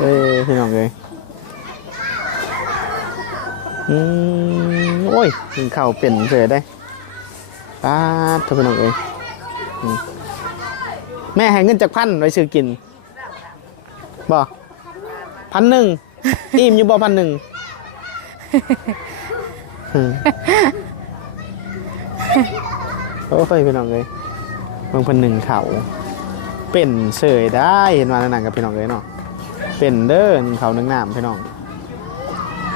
เอ้ยพี่น้องเลยอืมโอ้ยกินข้าวเป็นเฉยได้ป้าดเถอะพี่น้องเอ้ยแม่ให้เงินจากพันไว้ซื้อกินบ่พันหนึ่งอิ่มอยู่บ่พันหนึ่งโอ้ยพี่น้องเลยบางพันหนึ่งเขาเป็นเสยได้เห็นมาหนังกับพี่น้องเลยเนาะ เป็นเด้อหนึ่งเขาหนึ่งน้ำพี่น้อง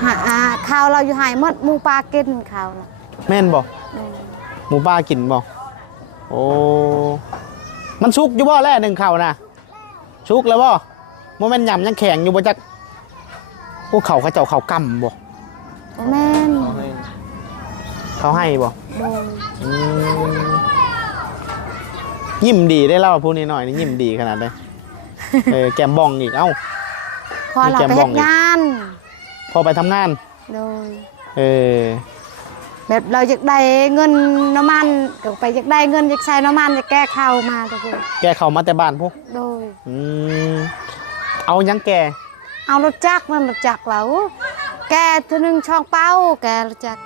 หาอ่าข้าวเราอยู่หายหมดหมูปลากินข้าวน่ะแม่นบ่อืมหมูป่ากินบ่โอ้มันชุกอยู่บ่แล่หนึ่งเข่านะชุกแล้วบ่โมเมนต์ยำยังแข็งอยู่บ่จักพวกเขาเขาเจ้าเขากำบ่บ่แม่นเขาให้บ่โดยอืมยิ้มดีได้เล่าพูดนิดหน่อยนี่ยิ้มดีขนาดเลยเออแกมบองอีกเอ้า พอเรามีแกมไปบ้เฮ็องดอีกงานพอไปทำงานโดยเออแบบเราอยากได้เงินน้ำมันก็ไปอยากได้เงินอยากใช้น้ำมันจะแก้ข้าวมาทุกคนแกเขามาแต่บ้านพวกโดยอืมเอายังแกเอารถจักรมันรถจักรเราแกเทีนึงช่องเป้าแกรถจักร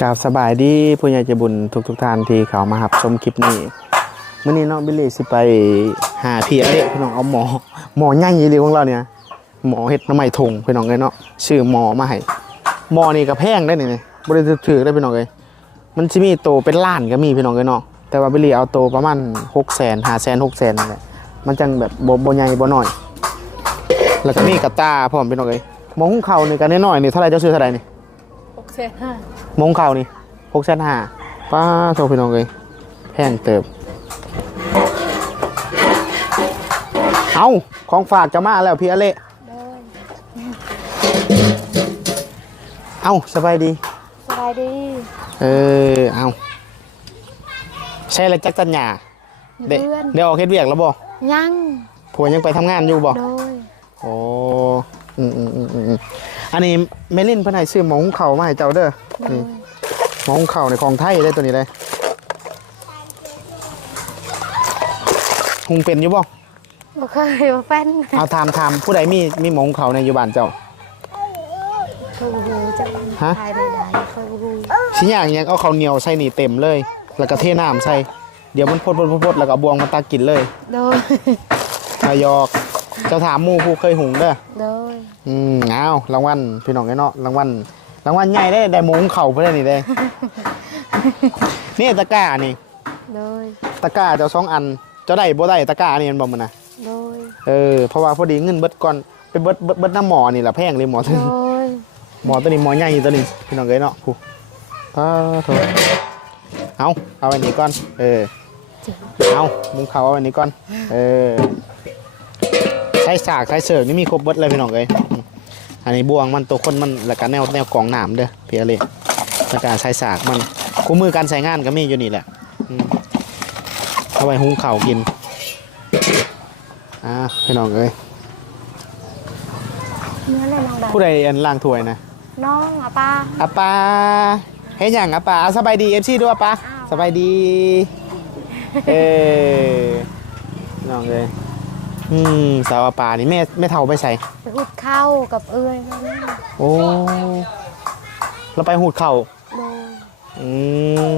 กราบสบายดีผู้ใหญ่ใจบุญทุกทุกท่านที่เขามาหับชมคลิปนี้เมื่อนี้น้องบิลลี่สิไปหาพี่อเล็กพี่น้องเอาหมอหมอใหญ่เลยของเราเนี่ยหมอเห็ดน้ำไม้ทงพี่น้องเลยเนาะชื่อหมอมาให้หมอนี่ก็แพงได้เนี่นี่บริสุทธิ์ถือได้พี่น้องเลยมันจะมีโตเป็นล้านก็มีพี่น้องเลยเนาะแต่ว่าบิลลี่เอาโตประมาณหกแสนห้าแสนหกแสนนี่แหละมันจังแบบโบใหญ่บ่น้อย แล้วก็มีกระตาพร้อมพี่น้องเลยหมอหุ้งเข่านี่ยกันน้อยๆนี่เท่าไรเจ้าซื้อเท่าไรนี่หกเจ็ดห้า มงเขานี่หกแสนห้าป้าโทรพี่น้องเลยแพงเติบ เอาของฝากจะมาแล้วพี่อเละโดยเอาสบายดี สบายดี เออ เอาใช่แล้วจักตัญญาอยู่เด็เพื่อนเดี๋ยวออกเฮ็ดเวียกแล้วบ่ยังผัวยังไปทำงานอยู่บ่โดยโอ้อืมอืมอืมอืม อืมอันนี้เมลินเพิ่นให้ซื้อหมอหุงเขาวมาให้เจ้าเด้อโดนี่ยหมอหุงเขาวในของไทยได้ตัวนี้เลยหุงเป็นอยู่บ่บ่เคยว่าแฟนเอาถามถามผู้ใดมีมีหมองเขาในอยู่บ้านเจ้าเคยรู้จังฮะใครได้ๆเคยรู้สิอย่างยังเอาข้าวเหนียวใส่นี่เต็มเลย แล้วก็เทน้ำใส่ เดี๋ยวมันพดพดพดพดแล้วก็เอาบวงมาตักกินเลยโดย นายอก เจะถามหมู่ผู้เคยหุงเด้อ โดยอืมเอารางวัลพี่น้องไอ้เนาะรางวัลรางวัลใหญ่ได้ได้หมงเข่าเพื่อนนี่ได้ นี่ตะกร้านี่ โดยตะกร้าเจ้าสองอัน เจ้าได้บ่ได้ตะกร้านี่มันบ่มันนะโดยเออเพราะว่าพอดีเงินเบิดก่อนไปเบิดเบิดเบิดน้ำหมอนี่แหละแพงเลยหมอตัวโดนี้ยหมอตัวนี้หมอใหญ่ตัวนี้พี่น้องเอ้ยเนาะผู้ป้าโถเอาเอาอันนี้ก่อน เออเอามุงเขาเอาอันนี้ก่อน เออ ใช้สากใช้เสิร์ฟนี่มีครบเบิดเลยพี่น้องเอ้ยอืมอันนี้บวงมันตัวคนมันแล้วก็แนวแนวกรองน้ำเด้อเพียเลยแล้วก็ใช้สากมันคู่มือการใช้งานก็มีอยู่นี่แหละอืมเอาไว้หุงข้าวกินอ่าพี่น้องเอ้ยเนื้อเลยน้องดาผู้ใดอันล่างถ้วยนะน้องอะป้าอาปาเฮ็ดหยังอาปาอะสบายดีเอฟซีด้วยอาปาอ้าวสบายดีเออน้องเลย อืมสาวอาปานี่แม่แม่เฒ่าไปใส่ไปหุดข้าวกับเอื้อยนั่นน่ะโอ้เราไปหูดเข่าโดยอืม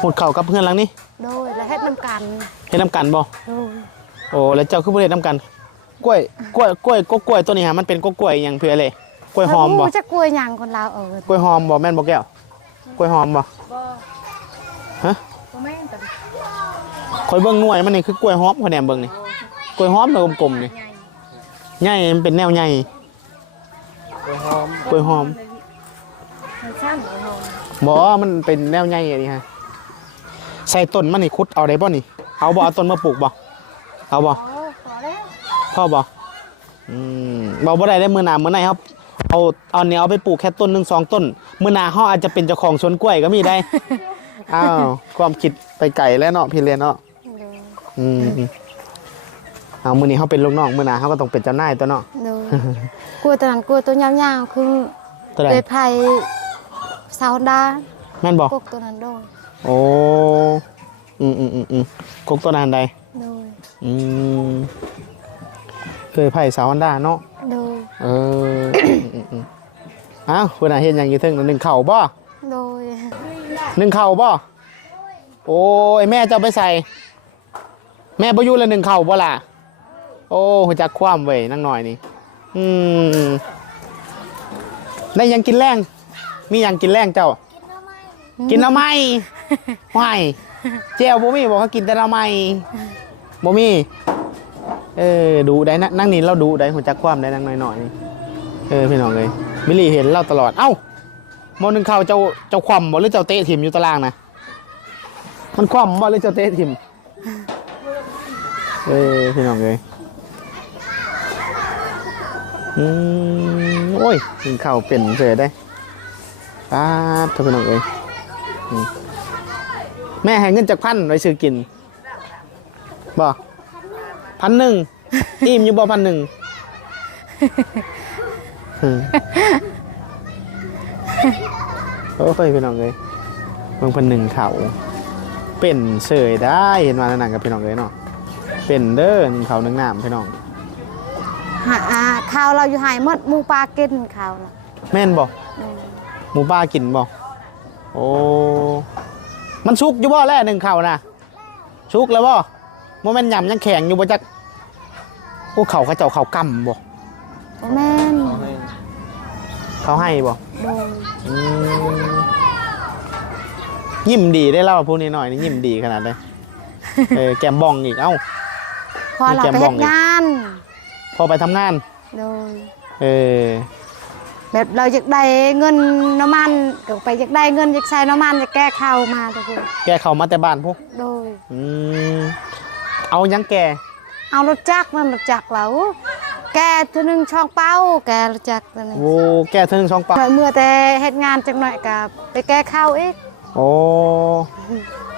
หูดเข่ากับเพื่อนหลังนี่โดยและเฮ็ดน้ำกันเฮ็ดน้ำกันบ่โดยโอ้แล้วเจ้าคือบ่เฮ็ดน้ำกัน กล้วยกล้วยกล้วยกกล้วยตัวนี้ฮะมันเป็นกกล้วยหยังเพื่ออะไรกล้วยหอมบ่ แล้วจะกล้วยหยังคนลาวเอิ้นกล้วยหอมบ่แม่นบ่แก้วกล้วยหอมบ่บ่ฮะบ่แม่นแต่คอยเบิ่งหน่วยมันนี่คือกล้วยหอมคนแหนมเบิ่งนี่ กล้วยหอมตัวกลมๆนี่ใหญ่ใหญ่มันเป็นแนวใหญ่ไปหอมกล้วยหอมมันสั้นกว่าหอมบ่มันเป็นแนวใหญ่อันนี้ฮะใส่ต้นมันนี่คุดเอาได้บ่นี่ เอาบ่เอาต้นมาปลูกบ่เอาบ่โอ้พอแล้วพ่อบ่อืมบ่บ่ได้ได้มื้อหน้ามื้อไหนครับเอาเอาเนี่ยเอาไปปลูกแค่ต้นหนึงสองต้นมื้อหน้าเฮาอาจจะเป็นเจ้าของสวนกล้วยก็มีได้อ้าวความคิดไปไกลแล้วเนาะพี่เรียนเนาะโดยอืมอืม เอามื้อนี้เฮาเป็นลูกน้องมื้อหน้าเฮาก็ต้องเป็นเจ้านายตัวเนาะโดยกลัวตัวนั้นกลัวตัวยาวๆคือตัวใด เลยไผ่สาวดาแม่นบ่กกตัวนั้นโดยโอ้อืมอืมอืมอืมกกตัวนั้นใดโดยอืมเคยไผ่สาวอันดาเนาะโดยเอออืมอืมอืมอ้าวเพิ่นน่ะเฮ็ดหยังอยู่เทึงนั่นหนึ่งเข่าบ่ โดยหนึ่งเข่าบ่โอ้ยแม่เจ้าไปใส่ แม่บ่อยู่แล้วหนึ่งเข่าบ่ล่ะ โอ้หัวจักความเว้ยนั่งหน่อยนี่อืมได้ยังกินแรงมียังกินแรงเจ้า กินหน้ำไม้ไม่เจ้าบ่มีบอกเขากินแต่หน้ำไม้บ่มีเออดูได้นะนั่งนี่เราดูได้หัวจักความได้นั่งหน่อยๆนี่เออพี่น้องเลยมิลี่เห็นเราตลอดเอ้ามอหนึงเขาเจ้าเจ้าคว่ำบ่หรือเจ้าเตะถิ่มอยู่ตารางนะมันคว่ำบ่หรือเจ้าเตะถิ่มเออพี่น้องเลย อืมโอ้ยกินข้าวเป็นเฉยได้ป้าดเถอะพี่น้องเอ้ยแม่ให้เงินจากพันไว้ซื้อกินบ่พันหนึ่งอิ่มอยู่บ่พันหนึ่งโอ้ยพี่น้องเอ้ยบางพันหนึ่งเขาเป็นเสยได้เห็นมาหนังกับพี่น้องเลยเนาะเป็นเด้อหนึ่งเขาหนึ่งน้ำพี่น้อง หาอ่าข้าวเราอยู่หายหมดหมูปลากินข้าวน่ะแม่นบ่โดยหมูป่ากินบ่โอ้ มันชุกอยู่บ่แล้วหนึ่งเข่านะชุกแล้วบ่โมเมนต์ยำยังแข็งอยู่บ่จักโอ้เข่าเขาเจ้าเข่ากำบ่บ่แม่นเขาให้บ่โดยอืมยิ้มดีได้เล่าพูดนิดหน่อยนี่ยิ้มดีขนาดเลยเออแกมบองอีกเอ้า พอเรามีแกมไปบเฮ็องดอีกงาน พอไปทำงาน โดย เออ แบบเราอยากได้เงินน้ำมันก็ไปอยากได้เงินอยากใช้น้ำมันจะแก้ข้าวมาทุกคนแกเข้ามาแต่บ้านพวกโดย อืมเอายังแก เอารถจักรมันรถจักรเราแกตัวหนึงช่องเป้าแกรถจักรตัวหนึงโอ้แกเทิงช่องปากหน่อยเมื่อแต่เฮ็ดงานจักหน่อยกับไปแก้ข้าวอีกโอ้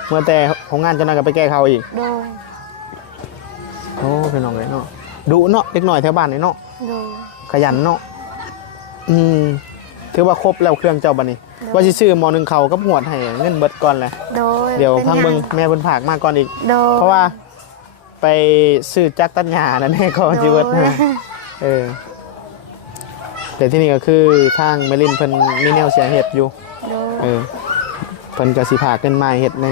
เมื่อแต่ของงานเจะนายก็ไปแก้เขาอีก โดย โอ้เป็นน้องเลยเนาะ ดุเนาะเด็กหน่อยแถวบ้านนี่เนาะโดยขยันเนาะอืมถือว่าครบแล้วเครื่องเจ้าบันนี้ ว่าสิซื้อหมอหนึ่งเขากับหวดให้เงินเบิดก่อนแหละโดยเดี๋ยวป็นพังเบิงหแม่เบิ่นผากมาก่อนอีก โดยเพราะว่าไปซื้อจักรตัญญานั่นแน่ก็จิเบิดโดยนะ เออแต่ที่นี่ก็คือทางเมลินเพิ่นมีแนวเสียเห็ดอยู่ โดยเออเพิ่นก็สิพาขึ้นไม้เห็ดใน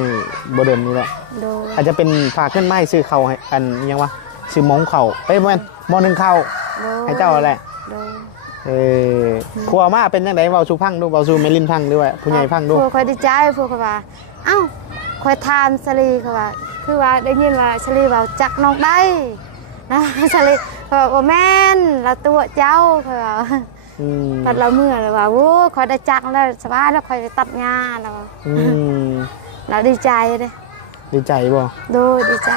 บ่เดินนี่แหละ โดยอาจจะเป็นฝากขึ้นไม้ซื้อเขาวให้อันอิหยังวะ ซื้อหมองเขาเอ้ยบ่แม่นหมอหนึ่งเขาโดยให้เจ้าแหละโดยเออครัวมาเป็นยังไงเบาชูพังดูเบาชูเมลินพังด้วยผู้ใหญ่พังดูพวกคอยดีใจพวกเขาว่าเอ้าคอยทานสลีเขาว่าคือว่าได้ยินว่าสลีเว่าจักน้องได้นะสลีเขาบอกว่าแม่นเราตัวเจ้าเขาว่าอืมตัดเราเมื่อเลยว่าโอ้คอยได้จักแล้วสบายแล้วคอยไปตัดหญ้าแล้วว่าอืมเราดีใจเลย ดีใจบ่โดยดีใจ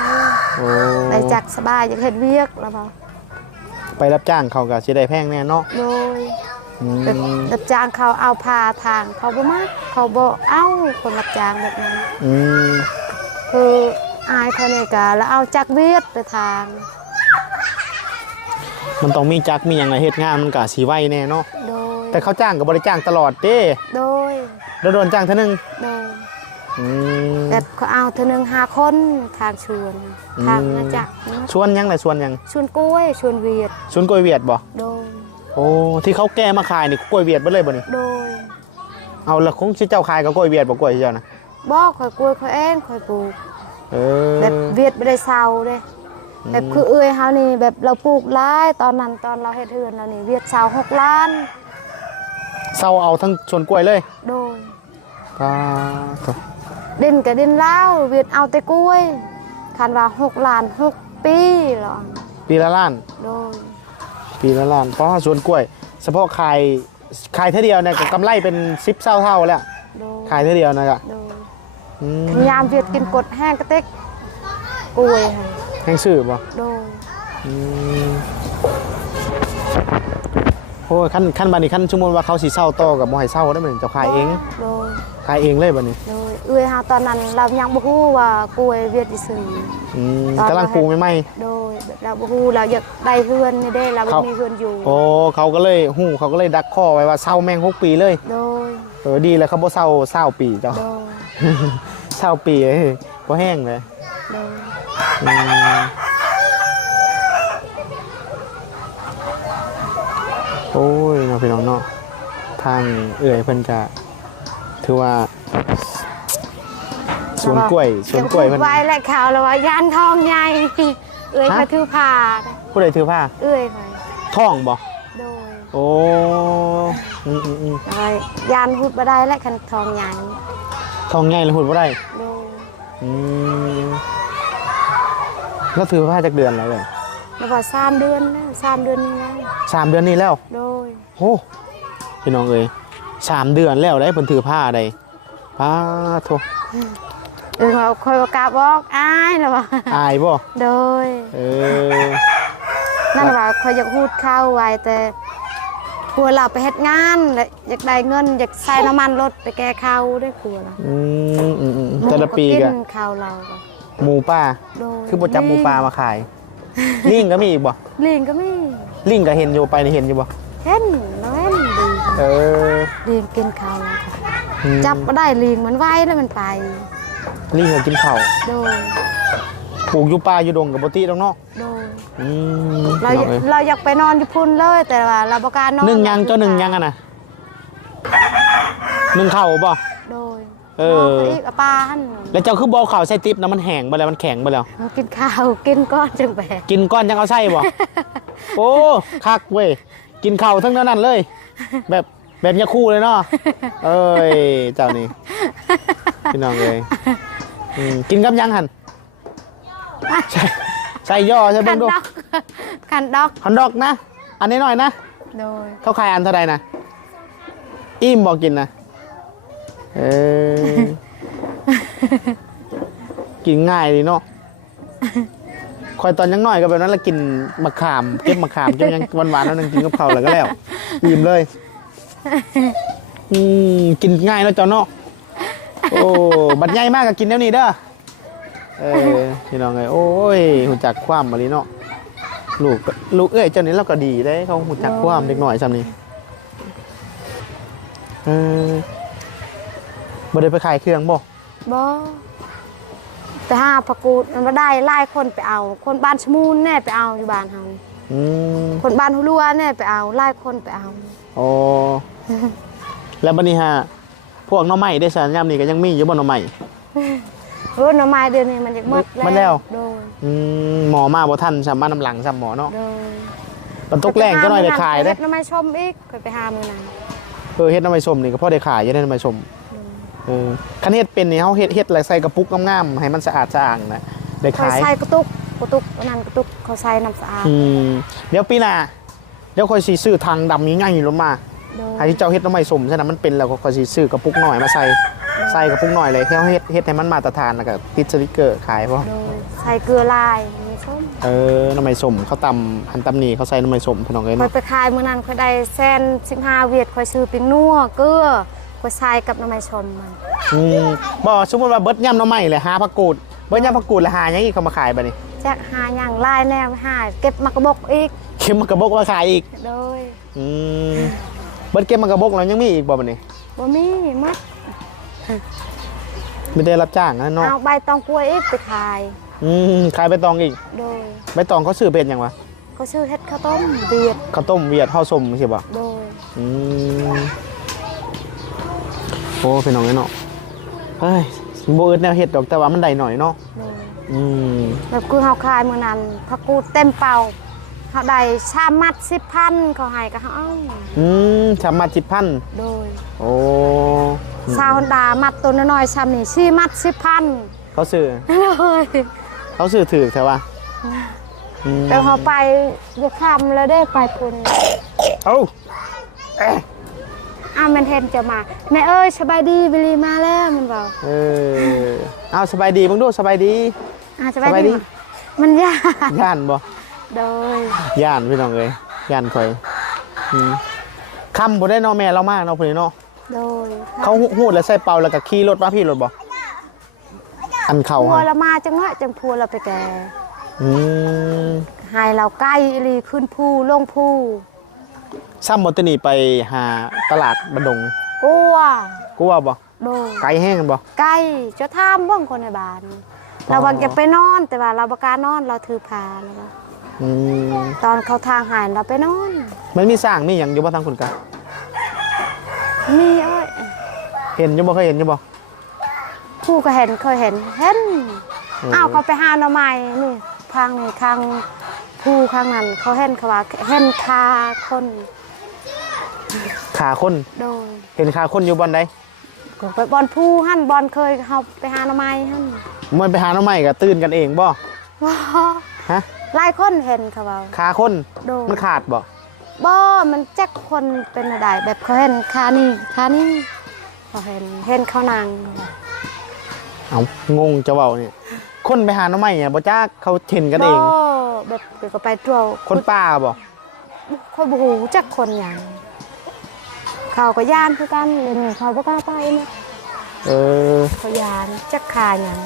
โอ้ได้จักสบายอยากเห็นเวียกแล้วว่าไปรับจ้างเขาก็สิได้แพงแน่เนาะโดยอืมแบบรับจ้างเขาเอาพาทางเขาบ่มากเขาบ่เอาคนรับจ้างแบบนั้น อืมคืออายเขาเนี่ยกะแล้วเอาจักเวียดไปทางมันต้องมีจักมีหยังไงเฮ็ดงานมันก็สิไวแน่เนาะโดยแต่เขาจ้างก็บ่ได้จ้างตลอดเด้โดยแล้วโดนจ้างเท่านึงโดย อืมแบบเขาเอาเธอหนึ่งห้าคนทางชวนอืมทางมาจากรชวนหยังล่ะชวนหยังชวนกล้วยชวนเวียดชวนกล้วยเวียดบ่โดยโอ้ที่เขาแก้มาขายนี่กล้วยเวียดเบ่เลยบ่นี่โดยเอาละคงสิเจ้าขายกับกล้วยเวียดบ่กล้วยเจ้านะบอกคอยกล้วยคอยเองคอยปลูกเออแบบเวียดไม่ได้เศร้าเลยแบบคือเอื้อยเฮานี่แบบเราปลูกหลายตอนนั้นตอนเราเฮ็ดเฮือนเรานี่เวียดเศร้าหกล้านเซาเอาทั้งชวนกล้วยเลย โดยก็ ดินกับดินเล่าวเวียดเอาแต่กล้วยคันว่าหกล้านหกปีเหรอปีละล้าน โดยปีละล้านเพราะว่าสวนกล้วยเฉพาะขายขายเท่าเดียวเนี่ยก็กำไรเป็นสิบเท่าเท่าแล้วโดยขายเท่าเดียวนะก็โดยอืมยามเวียดกินกดแห้งกระเต็กกล้วยค่ะแห้งซื้อบ่โดยอืม อ้ยขั้นขั้นบัดนี้ขั้นชั่วโมงว่าเขาสิเศร้าต่อกับบ่ให้เศร้าได้เหมือนเจ้าขายเองโดยขายเองเลยบัดนี้ โดยเอื้อยเฮาตอนนั้นเรายังบ่ฮู้ว่ากล้วยเวียดอีซื่ออืมตอนกำลังปลูกใหม่โดยเราบ่ฮู้เราอยากได้เฮือนนี่เด้เราบ่เขามีเฮือนอยู่ๆโอ้เขาก็เลยฮู้เขาก็เลยดักข้อไว้ว่าเศร้าแม่งหกปีเลย โดยเออดีแล้วเขาบ่เศร้าเศร้าปีเจ้าโดยเศร้าปีเลยบ่แห้งเลยโดย อืม โอ้ยเนาะพี่น้องเนาะทางเอื่อยเพิ่นก็ถือว่าสวนกล้วยสวนกล้วยเพิ่เพิ่นนไว้และข่าวแล้วว่ายานทองใหญ่เอื้อยฮะเขาถือผ้าผู้ใดถือผ้าเอื้อยไปท่องบ่โดยโอ้อืมอืมอืมแล้วก็ยานหุดบ่ได้และคันทองใหญ่ท่องใหญ่แล้วหุ่นบ่ได้โดยอืมแล้วถือผ้าจากเดือนแล้วเลยแล้วว่าสามเดือนแล้วสามเดือนนี้แล้ว สามเดือนนี้แล้วโดยโอ้พี่น้องเอ้ยสามเดือนแล้วได้เพิ่นถือผ้าใดป้าโทเออเขาคอยโอกาสบอกอ้ายแล้วว่าอายบ่โดยเออนั่นว่าคอยอยากพูดเข้าไว้แต่ผัวเราไปเฮ็ดงานแล้วอยากได้เงินอยากใส่น้ำมันรถไปแก้ข้าวได้ผัวเราอืมอืมอืมแต่ละปีหมูก็กินข้าวเราก็หมูป่าโดยคือบ่จับหมูป่ามาขายลิงก็มีอีกบ่ลิงก็มี ลิงก็เห็นอยู่ไปนี่เห็นอยู่บ่เห็นน้อยดีเออลิงกินข้าวเราก็อืมจับก็ได้ลิงมันไว้แล้วมันไปลิงก็กินข้าวโดยปลูกอยู่ป่าอยู่ดงกับบ่ติดอกเนาะโดยอืมเราน้องเอ้ยเราอยากไปนอนอยู่พุ่นเลย แต่ว่าเราบ่กล้านอนหนึ่งยังเจ้าหนึ่งยังอะนะหนึ่งข้าวบ่โดย เออนอนไปอีกอะปลาหั่นแล้วเจ้าคือบ่เอาข้าวใส่ติ๊บนะมันแห้งไปแล้วมันแข็งไปแล้วมันกินข้าวกินก้อนจังแบกกินก้อนยังเอาไส้บ่ โอ้คักเว้ยกินเข่าวทั้งนั้นเลย แบบแบบยาคู่เลยเนาะเอ้ยเจ้านี่พี่น้องเลยอืมกินกับยังหันใช่ใส่ย่อใช่คัเบิ้นงดูดอกคันดอกฮอนดอกนะ อันนี้หน่อยนะ โดยเขาขายอันเท่าใดนะอิ่มบอกกินนะ เออ กินง่ายดีเนาะคอยตอนยังน้อยก็แบบนั้นล้วกินมะขามเก็บมะขามจนยังหวานๆแล้วนึงกินกับเขาแล้วก็แล้วอิ่มเลยอืมกินง่ายแล้วเจ้าเนาะโอ้บัดใหญ่มากก็กินแล้วนี่เด้อเออพี่น้องไงโอ้ยหูจักความมาลีเนาะลูกลูกเอ้ยเจ้านี้เราก็ดีได้เขาหูจักความเด็กหน่อยซ้ำนี่เออ บ่ได้ไปขายเครื่องบ่บ่แต่ห้าประกูดมันบ่ได้ไล่คนไปเอา คนบ้านชะมูนแน่ไปเอาอยู่บ้านเฮาอืมคนบ้านหุลัวแน่ไปเอาไล่คนไปเอาโอ้แล้วบัดนี้ฮะพวกหน้อใหม่ได้สัญญามนี่ก็ยังมีอยู่บ่หน้อใหม่เออหน่อไม้เดือนนี้มันจะหมดหมดแล้ว โดยอืมหมอมาบ่ทันสามารถนำหลังสามหมอเนาะโดยมันตกแรงก็หน่อยได้ขายเด้เฮ็ดหน่อไม้ชมอีกก็ไปหามื้อนั้น เออเฮ็ดน้ำมันสมนี่ก็พอได้ขายอยู่ได้น้ำมันสม เออคันเฮ็ดเป็นนี่เฮาเฮ็ดเฮ็ดแล้วใส่กระปุกงามๆให้มันสะอาดสะอ้างนะได้เขาขาย ใส่กระตุกกระตุกอันนั้นกระตุกเขาใส่น้ำสะอาดอืมเดี๋ยวปีหน้าเดี๋ยวค่อยสิซื้อทางดำง่ายๆลงมาโดยให้เจ้าเฮ็ดน้ำมันสมใช่นะมันเป็นแล้วก็ค่อยสิซื้อกระปุกหน่อยมาใส่ใส่กระปุกหน่อยเลยแค่เฮ็ดเฮ็ดให้มันมาตรฐานแล้วก็ติดสติกเกอร์ขายพอโดยใส่เกลือลายมีส้มเออน้ำมันสมเขาตำหันตำนี่เขาใส่น้ำมันสมพี่น้องเอ้ยคอยเนาะไปขายมื้อนั้นคอยได้แซน15เวียดคอยซื้อปิ้งนัวเกลือ คอยใส่กับหน้ำไม้ชมมันอืมบ่สมมุติว่าเบิดย่ำน้ำมันเลยหาผักกูดเบิดย่ำผักกูดแล้วหาหยังอีกเขามาขายบัดนี้แจกหาอย่างลายแนวหาเก็บมากระบอกอีกเข็มมากระบอกมาขายอีกโดยอืมเบิดเก็บมากระบอกแล้วยังมีอีกบ่บัดนี้บ่มีหมัดไม่ได้รับจ้างนะเนาะเอาใบตองกล้วยอีกไปขายอืมขายใบตองอีกโดยใบตองเขาซื้อเป็นหยังวะเขาชื่อเฮ็ดข้าวต้มเบียดข้าวต้มเวียดข้าวส้มใช่ป่ะโดยอืม โอ้เป็นน้องไอ้เนาะเฮ้ยโบเอิดแนวเฮ็ดดอกแต่ว่ามันได้หน่อยเนาะโดยอืมแบบคือเฮาขายมื้อนั้นผักกูดเต็มเป่าเฮาได้ชามมัด10,000เขาให้ก็เฮาเอาอืมสามารถจิบพันโดย โอ้ซาวฮอนดามัดตัวน้อยๆซ้ำนี่สี่มัด10,000เขาซื้อเลยเขาซื้อถือใช่ป่ะอืมแต่เฮาไปจะค่ำแล้วได้ไปพุ่นเอ้า อ้าวมันเห็นจะมา แม่เอ้ยสบายดีบิลลีมาแล้วมันบอกเออเอาสบายดีบ้างดูสบายดี อ่าสบายสบายดี ดีมันยากย่านบ่โดยย่านพี่น้องเลยย่านคอยอืมคำบ่ได้เนาะแม่เรามากเนาะพุ่นนี่เนาะโดยเขาหูดแล้วใส่เป่าแล้วก็ขี่รถมาพี่รถบ่อันเข่าพัวฮะเรามาจังน้อยจังพัวเราไปแก่อืมใหายเราใกล้อีหลีขึ้นภูลงภู ซ้ำบ่ตวนี่ไปหาตลาดบันดงกลัวกูว่าบ่โดยไกลแห้งกันบ่ใกล้จะทามเบ้างคนในบ้าน เราว่าจะไปนอนแต่ว่าเราบกล้านอนเราถือพาแล้วก็อืมตอนเขาทางหายเราไปนอน มันมีสร้างมีหยังอยู่บ่ทางคุณกะมีเอ้ยเห็นอยู่บ่เคยเห็นอยู่บ่ ผู้ก็เห็นเคยเห็นเห็นเอออ้าวเขาไปหาหน่อไม้นี่ทางนี่ข้าง ผู้ข้างนั้นเขาเห็นเขาว่าเห็นคาคนขาคนโดยเห็นขาคนอยู่บ่อนใดก็ไปบอลผู้หั่นบอลเคยเขาไปหาหน่อไม้หั่นมันไปหาหน้องใหม่ก็ตื่นกันเองบ่ว้าฮะหลายคนเห็นเขาว่า ขาคนโดยมันขาดบ่บ่มันจักคนเป็นอะไรแบบเขาเห็นคานี่คานี่เขาเห็นเห็นเขานางเอางงจะเว้าเนี่ยคนไปหาหน้องใหม่เนี่ยบ่จักเขาเห็นกันเอง บ่ แบบเดี๋ยวก็ไปตัวคนป่าบ่เขาบ่ฮู้จักคนหยังเขาก็ย่านคือกันเดี๋ยวนี้เขาบ่กล้าไปนะเออเขาย่านจักคาหยัง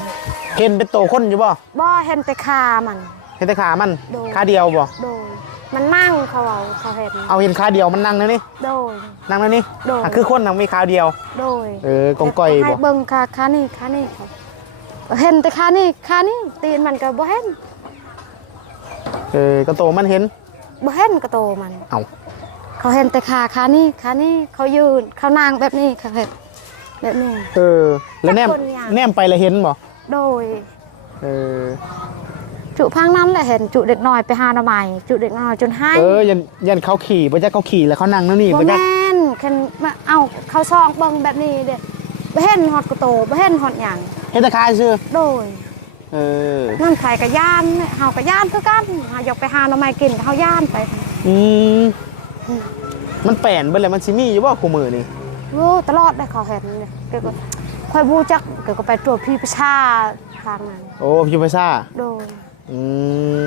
เห็นเป็นโตคนอยู่บ่บ่เห็นแต่คามันเห็นแต่ขามันโดนขาเดียวบ่โดยมันนั่งเขาเอาเขาเห็นเอาเห็นขาเดียวมันนั่งนะนี่โดยนั่งนะนี่โดนอะคือคนนั่งมีขาเดียว โดยเออกองก้อยให้บ่เบิ่งคาคานี่คานี่เขาเห็นแต่คานี่คานี่ตีนมันก็บ่เห็น เออกระโตมันเห็นบ่เห็นกระโตมัน เอาเขาเห็นแต่ขาขานี่ขานี่เขายืนเขานางแบบนี้เขาเห็นแบบนี้ เออ แล้วแนมจักคนอย่าง แนมไปแล้วเห็นบ่โดย เออ จุพังน้ำแหละเห็นจุเด็กน้อยไปหาหน่อไม้จุเด็กน้อยจนให้เออยันยันเขาขี่บ่จักเขาขี่แล้วเขานั่งนั่นนี่บ่บ่จักแม่นคันมาเอาเขาซองเบิ่งแบบนี้เด้บ่เห็นฮอดกระโตบ่เห็นฮอดหยังเห็นแต่ขาซื่อโดย เออนั่นไผก็ย่านเฮาก็ย่านคือกันเฮาอยากไปหาหน่อไม้กินเฮาย่านไปอืมมันแปลนเบิดเลยมันสิมีอยู่บ่คู่มือนี่โอ้ตลอดได้เขาเห็นเลยเกี่ยวกับค่อยบูจักเกี่ยวกับไปตรวจพี่ประชาทางนั้นโอ้พิวภาษาโดยอืม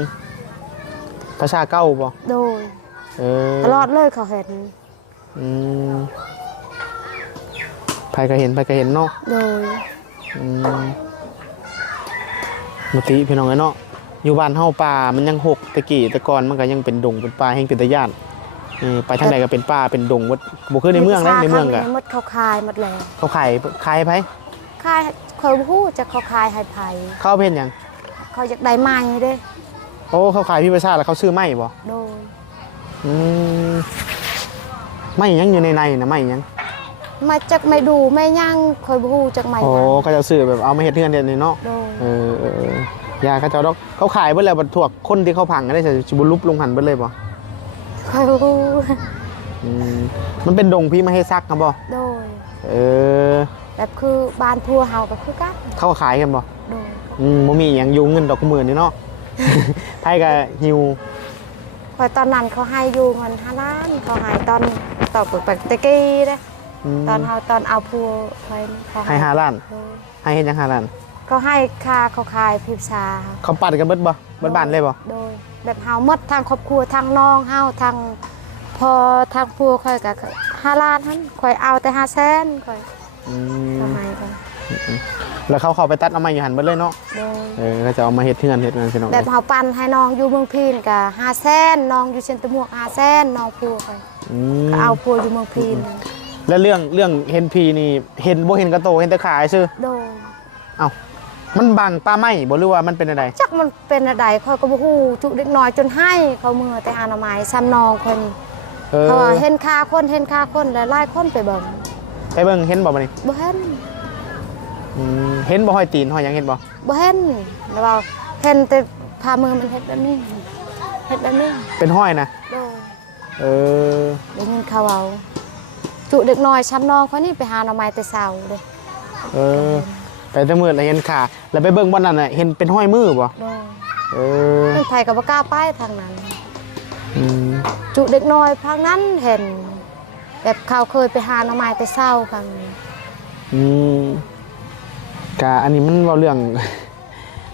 ภาษาเก้าบ่โดยเออตลอดเลยเขาเห็นอืมไผก็เห็นไผก็เห็นเนาะโดยอืม มติพี่น้องไอ้เนาะอยู่บ้านเฮาป่ามันยังหกตะกี้แต่ก่อนมันก็ยังเป็นดงเป็นป่าแห่งเป็นตะย่านเออไปทางใดก็เป็นป่าเป็นดงวัดบ่คือในเมืองนะในเมืองก็ทางหมดเขาคายหมดแล้วเขาขายขายให้ไผคายเคยพูดจะเขาคายให้ไผเขาเอาเพิ่นหยังเขาอยากได้ไม้เด้โอ้เขาขายพี่ประชาแล้วเขาซื้อไม้บ่โดยอืมไม้หยังอยู่ในในนะไม้หยัง มาจักไม่ดูไม่ย่างเคยพูดจักไม่โอ้ย่างเขาจะซื้อแบบเอามาเฮ็ดเฮือนเดือนนี้เนาะโดยเออเออเออยาเขาเจ้าดอกเขาขายเบิดแล้วบัดพวกคนที่เขาพังก็ได้จะสิบุลุบลงหันเบิดเลยบ่เคยพูดอืมมันเป็นดงพี่มาให้ซักครับบ่โดย เออ แบบคือบ้านพัวเฮาก็คือกันเขาขายกันบ่โดยอืมบ่มีหยังอยู่เงินดอกหมื่นนี่เนาะไผก็หิวคอยตอนนั้นเขาให้อยู่เงินห้าล้านเขาให้ตอนตอนไปตะกี้เด้ม ตอนเฮาตอนเอาพัวไปเขาให้ห้าล้าน โดยให้เฮ็ดหยังห้าล้าน เขาให้ค่าเขาคายพิบชาเขาปัดกันเบิดบ่เบิดบ้านเลยบ่โดย แบบเฮาหมดทางครอบครัวทางน้องเฮาทางพอทางพัวค่อยก็ห้าล้านหั่นค่อยเอาแต่ห้าแสนค่อยอืมทำไมกันแล้วเขาเข้าไปตัดเอาไม้อยู่หันเบิดเลยเนาะโดย เออเขาจะเอามาเฮ็ดเฮือนเฮ็ดนั่นสิน้องแบบเฮาปันให้น้องอยู่เมืองพีนก็ห้าแสนน้องอยู่เชียงตะมวกห้าแสนน้องพัวค่อยอืมก็เอาพัวอยู่เมืองพีน แล้วเรื่องเรื่องเห็นพีนี่เห็นบ่เห็นกระโตเห็นแต่ขายซื่อโดยเอ้ามันบังป้าไม้บ่หรือว่ามันเป็นอะไรจักมันเป็นอะไรค่อยก็บ่ฮู้จุเด็กน้อยจนให้เขามือแต่หาหน่อไม้ซ้ำน้องคนเออเพราะว่าเห็นค่าคนเห็นค่าคนแล้วหลายคนไปเบิ่งไปเบิ่งเห็นบ่บัดนี้บ่เห็นอืมเห็นบ่ห้อยตีนห้อยหยังเห็นบ่บ่เห็นแล้วว่าเห็นแต่พามือมันเฮ็ดแบบนี้เฮ็ดแบบนี้เป็นห้อยนะโดยเออได้ยินเขาเอา จุเด็กน้อยช้ำน้องคนนี้ไปหาหน่อไม้แต่เช้าเด้เออไปแต่มืดแล้วเห็นขาแล้วไปเบิ่งบ่นั้นน่ะเห็นเป็นห้อยมือบ่โดยเออเพิ่นไผก็บ่กล้าไปทางนั้น อืมจุเด็กน้อยพังนั้นเห็น แบบเขาเคยไปหาหน่อไม้แต่เช้าพังนี้อืมกะอันนี้มันเว้าเรื่อง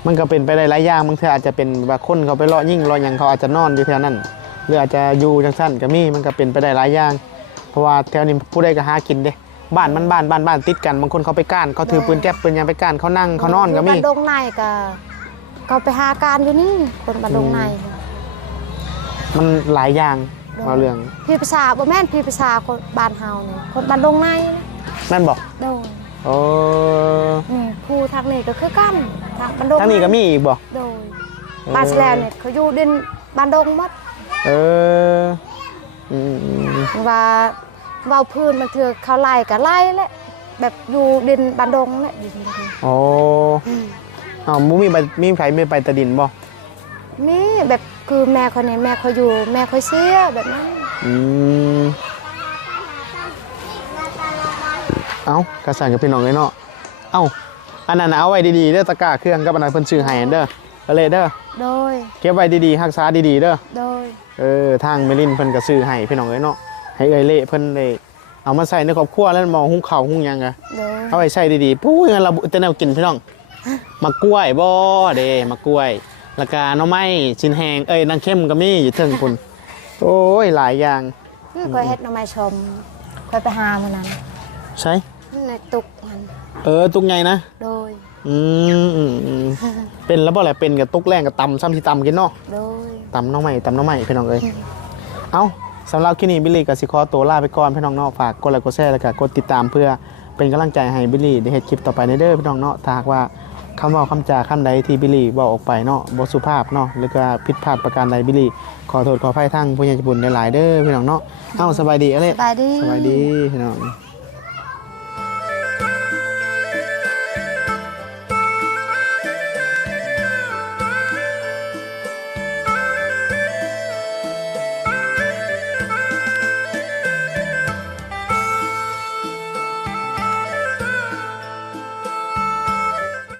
มันก็เป็นไปได้หลายอย่างบางเทื่ออาจจะเป็นว่าคนเขาไปเลาะยิ่งเลาะหยังเขาอาจจะนอนอยู่แถวนั้นหรืออาจจะอยู่จังซั่นก็มีมันก็เป็นไปได้หลายอย่าง เพราะว่าแถวนี้ผู้ใดก็หากินเด้บ้านมันบ้านบ้านบ้านติดกันบางคนเขาไปก้านเขาถือปืนแก๊ปปืนหยังไปก้านเขานั่งเขานอนก็มียู่บ้านดงในก็ก็ไปหาการอยู่นี่คนบ้านดงในมันหลายอย่างเอาเรื่องพี่ประชาบ่แม่นพี่ประชาคนบ้านเฮานี่คนบ้านดงในนะนั่นบอกโดนโอ้นี่ผู้ทางนี้ก็คือกันทางบ้านดงทั้งนี้ก็มีอีกบ่โดยบ้านแสลวเนี่ยเขาอยู่ดินบ้านดงหมดเอออืมอืมว่า เว้าพื้นมันเถือเขาไล่ก็ไล่แหละแบบอยู่ดินบ้านดงแหละดินดงโอ้อ้าวมูมีไปมีไผมีไปตะดินบ่มีแบบคือแม่คนนี้แม่เขาอยู่ แม่เขาเสียแบบนั้นอืมเอ้ากระสันกับพี่น้องเลยเนาะเอ้าอันนั้นน่ะเอาไว้ดีๆเด้อตะกร้าเครื่องกับอันนั้นเพิ่นซื้อให้เด้อก็เลยเด้อโดย เก็บไว้ดีๆรักษาดีๆเด้อโดย เออทางเมลินเพิ่นก็ซื้อให้พี่น้องเอ้ยเนาะ ให้เอ้ยเละเพิ่นเลยเอามาใส่ในครอบครัวแล้วมองหุงข้าวหุงหยังกะโดยเอาไว้ใส่ดีๆปุ้ยงั้นเราจะแนวกินพี่น้องมะกล้วยบ่เด้มะกล้วยแล้วก็หน่อไม้ชิ้นแห้งเอ้ยนางเข้มก็มีอยู่เทิงพุ่นโอ้ยหลายอย่างนี่ก็เฮ็ดหน่อไม้ชมคอยไปหามันนั้นใช่ในตุกมันเออตุกไงนะโดยอืมอืมอืมเป็นแล้วบ่แหละเป็นกับตุกแรงกับตำซ้ำที่ตำกินเนาะโดยตำหน้องใหม่ตำหน้องใหม่พี่น้องเอ้ยเอ้า สำหรับคลิปนี้บิลลี่กับสิคอตัวลาไปก่อนพี่น้องเนาะฝากกดไลค์กดแชร์แล้วก็กดติดตามเพื่อเป็นกำลังใจให้บิลลี่ได้เฮ็ดคลิปต่อไปในเด้อพี่น้องเนาะถ้าหากว่าคำเว่าคำจาคำใดที่บิลลี่บอกออกไปเนาะบ่สุภาพเนาะหรือก็ผิดพลาดประการใดบิลลี่ ขอโทษขออภัยทางผู้ใหญ่ใจบุญหลายๆเด้อพี่น้องเนาะเอ้าสบายดีอะไรสบายดี สบายดีพี่น้อง